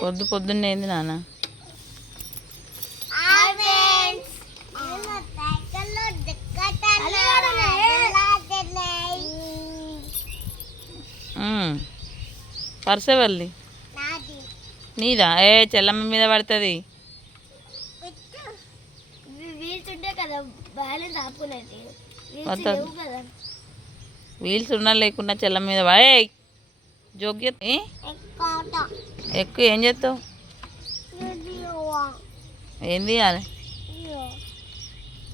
పొద్దు పొద్దున్నే ఏంది నాన్న? మ్మ్. పర్సే వెళ్ళి నీదా? ఏ చెల్లమ్మ మీద పడుతుంది. వీల్స్ ఉన్నా లేకున్నా చెల్లమ్మ మీద పడ. ఏ జోగ్య ఏ? ఎక్కువ ఏం చేస్తావు? ఏం తీయాలి?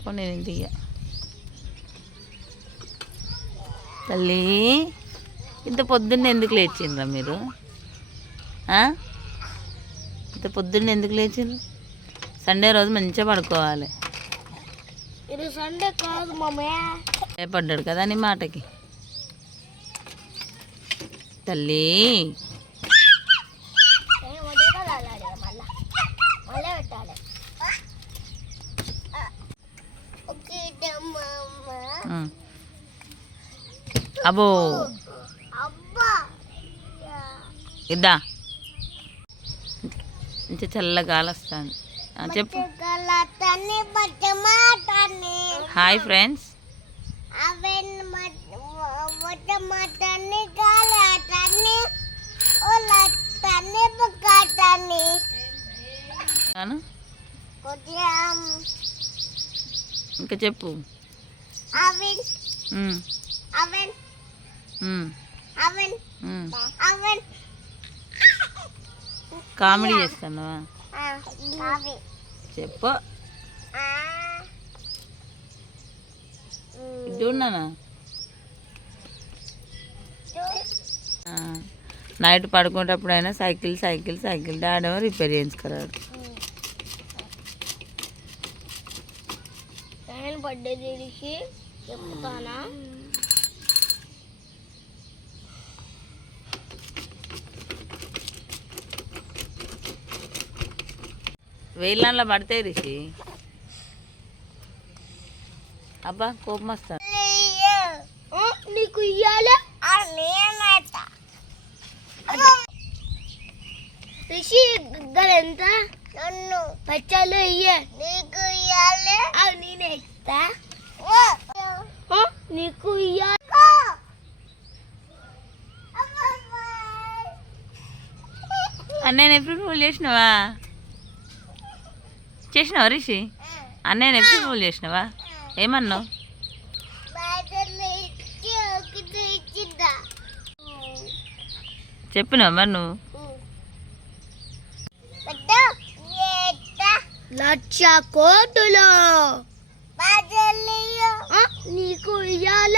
కొన్ని నేను తీయ. తల్లి ఇంత పొద్దున్న ఎందుకు లేచిండ్రా మీరు? ఇంత పొద్దున్న ఎందుకు లేచిండ్రు? సండే రోజు మంచిగా పడుకోవాలి. సండే కాదు భయపడ్డాడు కదా నీ మాటకి? తల్లి అబ్బో. అబ్బా. ఇద్దా. ఇంత చల్ల గాలి వస్తాను చెప్పు. Hi friends. ఇంకా చెప్పు. అవెన్ అవెన్ ఉమ్, అవెన్ ఉమ్. అవెన్ కామెడీ చేస్తాను చెప్పు. చూడనా night పడుకునేటప్పుడైనా cycle cycle cycle daddy repair చేయించుకురాడు. నేను బర్త్డే తెలిసి చెప్తానా వేళ్ళలో పడితే రిషి. అబ్బా కోపం వస్తాను నీకు రిషి ఎంత? నన్ను పచ్చాలు ఇయ్య. నీకు ఇయ్యాలి? అవి నేనే ఇస్తా. ఆ, నీకు ఇయ్యాలి. అన్నయ్య ఎప్పుడు ఫోన్ చేసినావా? చేసినావా రిషి? అన్నయ్య ఎప్పుడు ఫోన్ చేసినావా? ఏమన్నావు? చెప్పినావా మరి నువ్వు? లక్ష కోటులో నీకు ఇయ్యాల.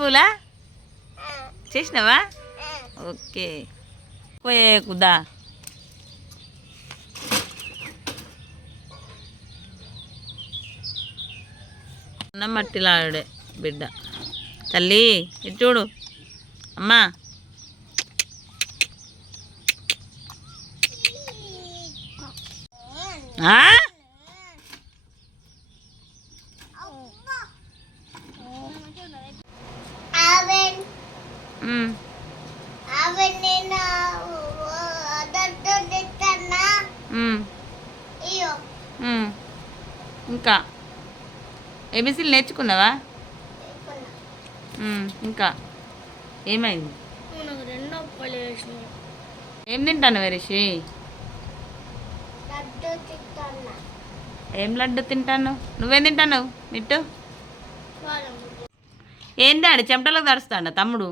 పూలా? చేసినావా? ఓకే. పోయే కుదా. అన్న మట్టిలాడే బిడ్డ. తల్లి చూడు. అమ్మా. ఆ? ఇంకా. ఏబీసీలు నేర్చుకున్నావా? ఇంకా. ఏమైంది? ఏం తింటాను వెరిషి ఏం లడ్డు తింటాను? నువ్వేం తింటాను నిట్టు. వాళ్ళ ఏం డాడి చెమటలకు తడుస్తాడ తమ్ముడు?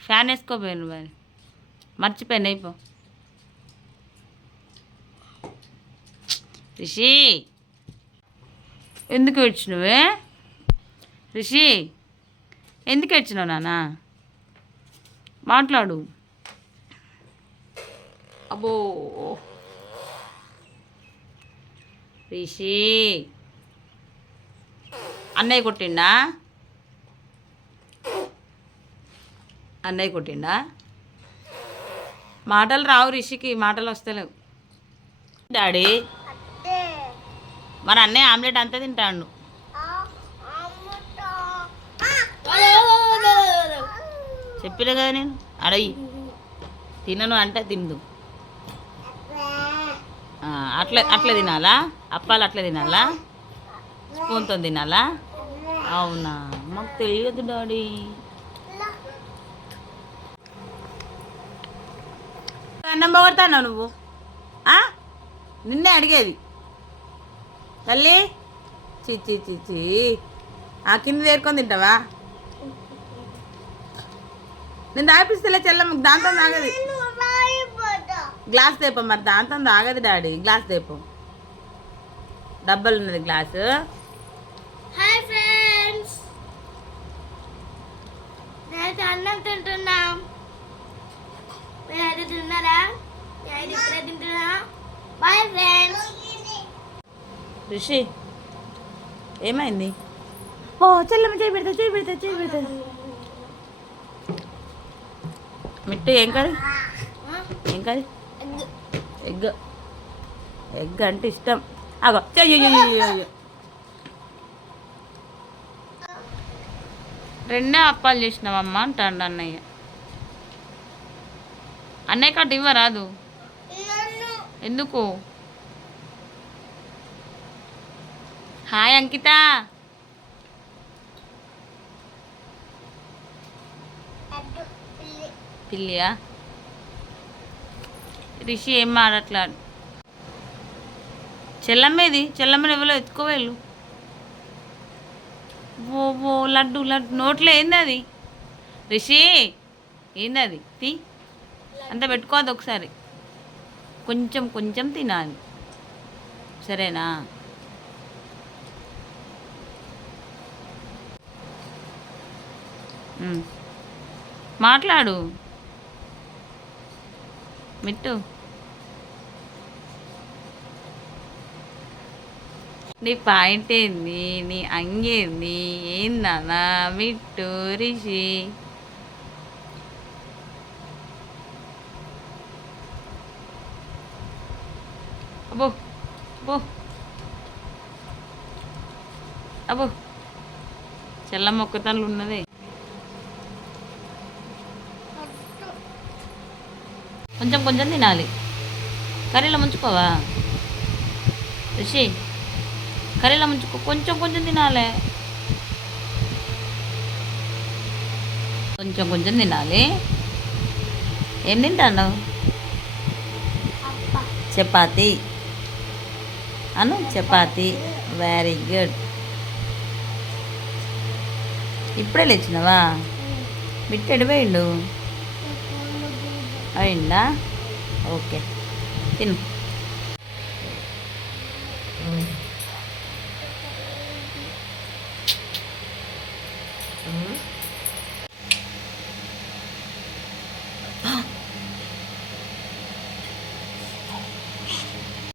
ఫ్యాన్ వేసుకోపోయాను మరి. మర్చిపోయాను అయిపో రిషి! ఎందుకు ఏడ్చినవే? రిషి ఎందుకు ఏడ్చినావు నాన్న? మాట్లాడు. అబ్బో. రిషి. అన్నయ్య కొట్టిండా? అన్నయ్య కొట్టిండా? మాటలు రావు రిషికి మాటలు వస్తలేవు. డాడీ. మరి అన్నయ్య ఆమ్లెట్ అంతా తింటాడు. చెప్పిన కదా నేను? అడవి తినను అంటే తిందు. అట్లా అట్లా తినాలా? అప్పాలు అట్లా తినాలా? స్పూన్తో తినాలా? అవునా? మాకు తెలియదు డాడీ. అన్నం పొగడతాను నువ్వు? నిన్నే అడిగేది. తల్లి? చిచ్చి చిచ్చి ఆ కింద చేరుకొని తింటావా? నేను తాగిపిస్తలే చెల్లమ్మ దాంతో తాగది. గ్లాస్ తేపం మరి దాంతో తాగదు డాడీ. గ్లాస్ తేపం. డబ్బలు ఉన్నది గ్లాసు హాయ్ ఫ్రెండ్స్ నేనైతే అన్నం తింటున్నాం మీరైతే తిన్నారా నేనైతే ఇప్పుడే తింటున్నా బాయ్ ఫ్రెండ్స్ రిషి ఏమైంది ఓ చెల్లమ్మ చేయి పెడతా చేయి పెడతా చేయి పెడతా మిట్టు ఏం కర్రీ ఏం కర్రీ ఎగ్ ఎగ్ అంటే ఇష్టం అగో చెయ్యి రెండే అప్పాలు చేసినావమ్మా అంటాడు అన్నయ్య అన్నయ్య కట్ట ఇవ్వరాదు ఎందుకు హాయ్ అంకిత పిల్లియా? రిషి ఏం మాడట్లా చెల్లమ్మేది? చెల్లమ్మని ఎవరో ఎత్తుకోవేళ్ళు. ఓ ఓ లడ్డు లడ్డు. నోట్లో ఏంది అది? రిషి ఏంది అది? తీ. అంత పెట్టుకోవద్దు ఒకసారి. కొంచెం కొంచెం తినాలి. సరేనా? మాట్లాడు. మిట్టు. నీ పాయింట్ ఏంది? నీ అంగేంది? ఏందనా మిట్టు రిషి. అబ్బో అబ్బో. అబ్బో. చెల్లమ్మ ఒక్కతనులు ఉన్నదే. కొంచెం కొంచెం తినాలి. కర్రీలో ముంచుకోవా? రిషి కర్రీలో ముంచుకో. కొంచెం కొంచెం తినాలి. కొంచెం కొంచెం తినాలి. ఏం తింటాను చపాతి. అను చపాతి. వెరీ గుడ్ ఇప్పుడే లేచినావా? బిట్టెడు ಅಯ್ಯಂಡ ಓಕೆ. ತಿನ್ನು.